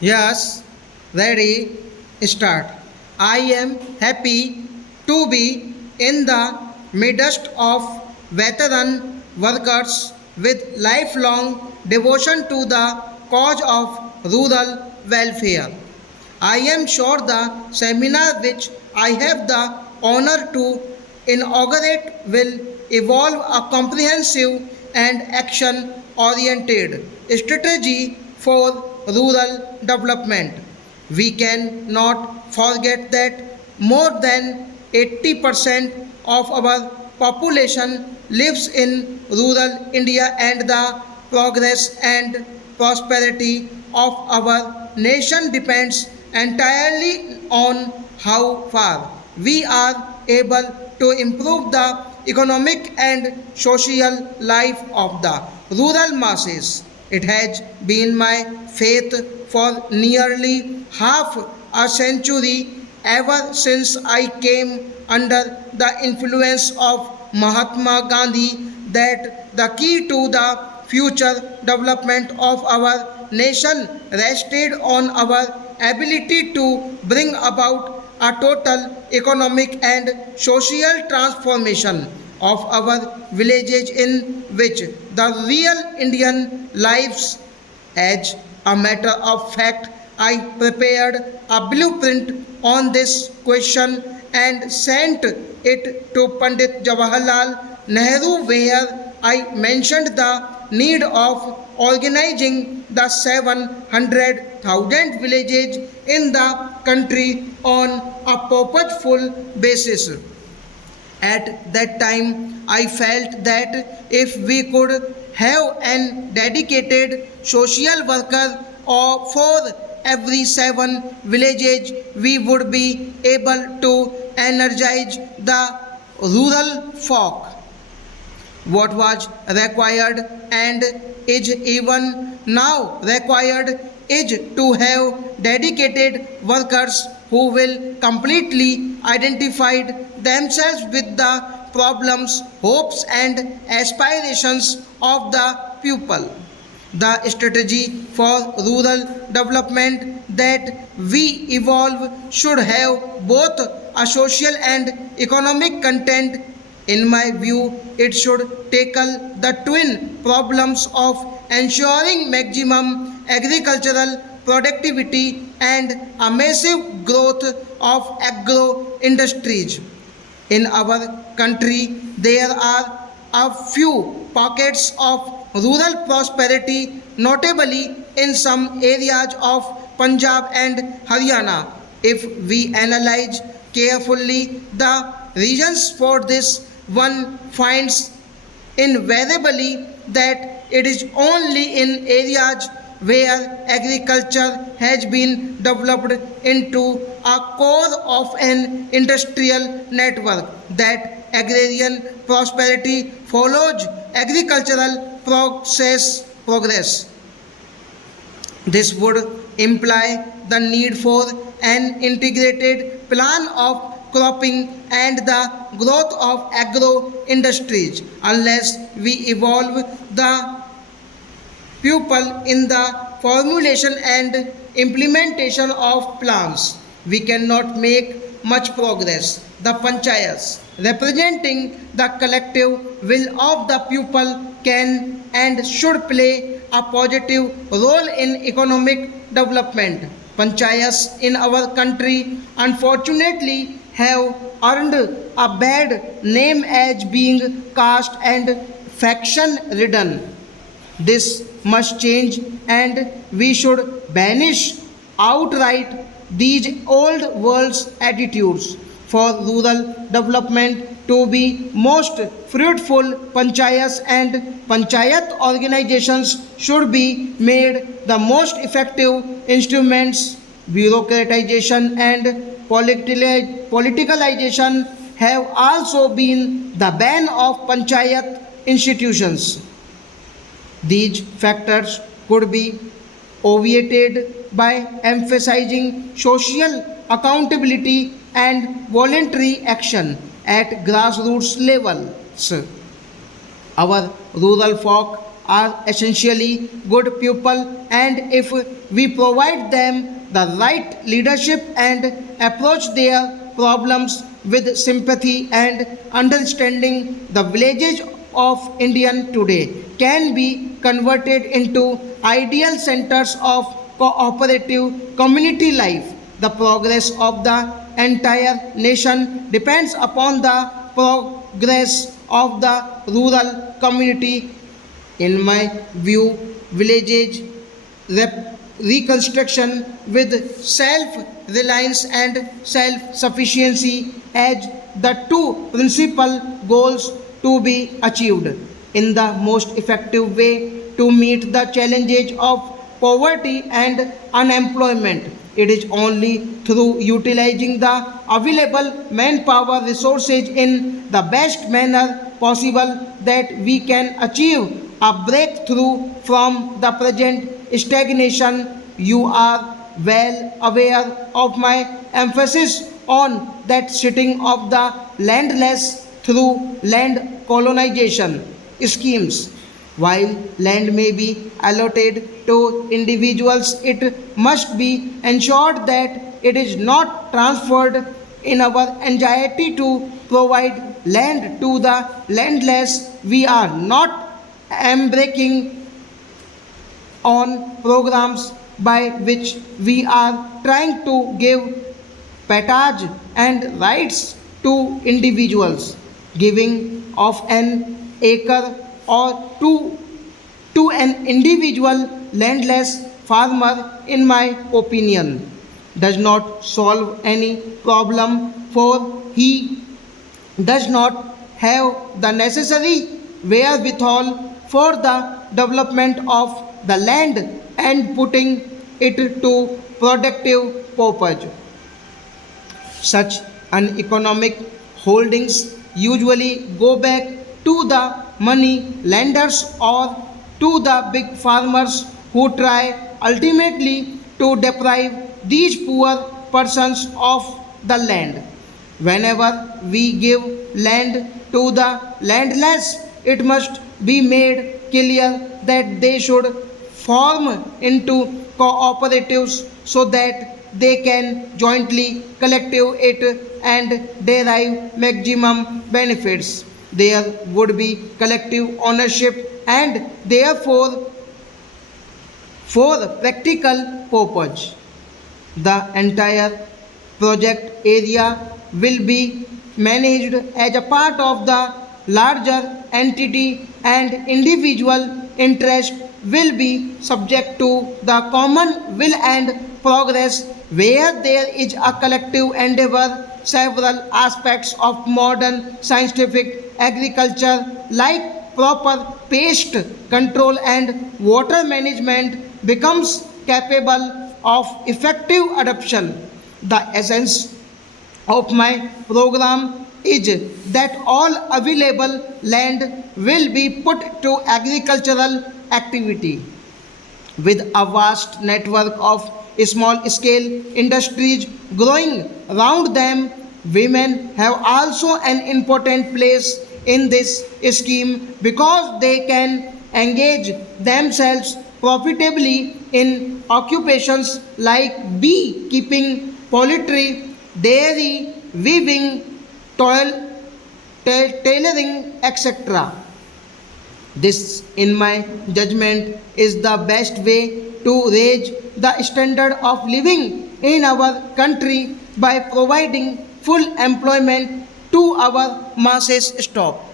Yes, ready, start. I am happy to be in the midst of veteran workers with lifelong devotion to the cause of rural welfare. I am sure the seminar which I have the honor to inaugurate will evolve a comprehensive and action oriented strategy for rural development. We cannot forget that more than 80% of our population lives in rural India, and the progress and prosperity of our nation depends entirely on how far we are able to improve the economic and social life of the rural masses. It has been my faith for nearly half a century, ever since I came under the influence of Mahatma Gandhi, that the key to the future development of our nation rested on our ability to bring about a total economic and social transformation of our villages, in which the real Indian lives. As a matter of fact, I prepared a blueprint on this question and sent it to Pandit Jawaharlal Nehru, where I mentioned the need of organizing the 700,000 villages in the country on a purposeful basis. At that time, I felt that if we could have an dedicated social worker or for every 7 villages, we would be able to energize the rural folk. What was required and is even now required is to have dedicated workers who will completely identify themselves with the problems, hopes, and aspirations of the pupil. The strategy for rural development that we evolve should have both a social and economic content. In my view, it should tackle the twin problems of ensuring maximum agricultural productivity and a massive growth of agro industries. In our country, there are a few pockets of rural prosperity, notably in some areas of Punjab and Haryana. If we analyze carefully the reasons for this, one finds invariably that it is only in areas where agriculture has been developed into a core of an industrial network that agrarian prosperity follows agricultural progress. This would imply the need for an integrated plan of cropping and the growth of agro industries. Unless we evolve the pupil in the formulation and implementation of plans, we cannot make much progress. The panchayats, representing the collective will of the pupil, can and should play a positive role in economic development. Panchayats in our country unfortunately have earned a bad name as being caste and faction ridden. This must change, and we should banish outright these old world attitudes. For rural development to be most fruitful, panchayats and panchayat organizations should be made the most effective instruments. Bureaucratization and politicalization have also been the bane of panchayat institutions. These factors could be obviated by emphasizing social accountability and voluntary action at grassroots levels. Our rural folk are essentially good people, and if we provide them the right leadership and approach their problems with sympathy and understanding, the villages of Indian today can be converted into ideal centers of cooperative community life. The progress of the entire nation depends upon the progress of the rural community. In my view, villages reconstruction with self-reliance and self-sufficiency as the two principal goals to be achieved in the most effective way to meet the challenges of poverty and unemployment. It is only through utilizing the available manpower resources in the best manner possible that we can achieve a breakthrough from the present stagnation. You are well aware of my emphasis on that setting of the landless through land colonization schemes. While land may be allotted to individuals, it must be ensured that it is not transferred. In our anxiety to provide land to the landless, we are not embarking on programs by which we are trying to give patronage and rights to individuals. Giving of an acre or two to an individual landless farmer, in my opinion, does not solve any problem, for he does not have the necessary wherewithal for the development of the land and putting it to productive purpose. Such uneconomic holdings usually go back to the money lenders or to the big farmers who try ultimately to deprive these poor persons of the land. Whenever we give land to the landless, it must be made clear that they should form into cooperatives so that they can jointly collective it and derive maximum benefits. There would be collective ownership and therefore for practical purpose the entire project area will be managed as a part of the larger entity, and individual interest will be subject to the common will and progress. Where there is a collective endeavor, several aspects of modern scientific agriculture like proper pest control and water management becomes capable of effective adoption. The essence of my program is that all available land will be put to agricultural activity. With a vast network of small scale industries growing around them, women have also an important place in this scheme because they can engage themselves profitably in occupations like beekeeping, poultry, dairy, weaving, toil, tailoring, etc. This, in my judgment, is the best way to raise the standard of living in our country by providing full employment to our masses. Stop.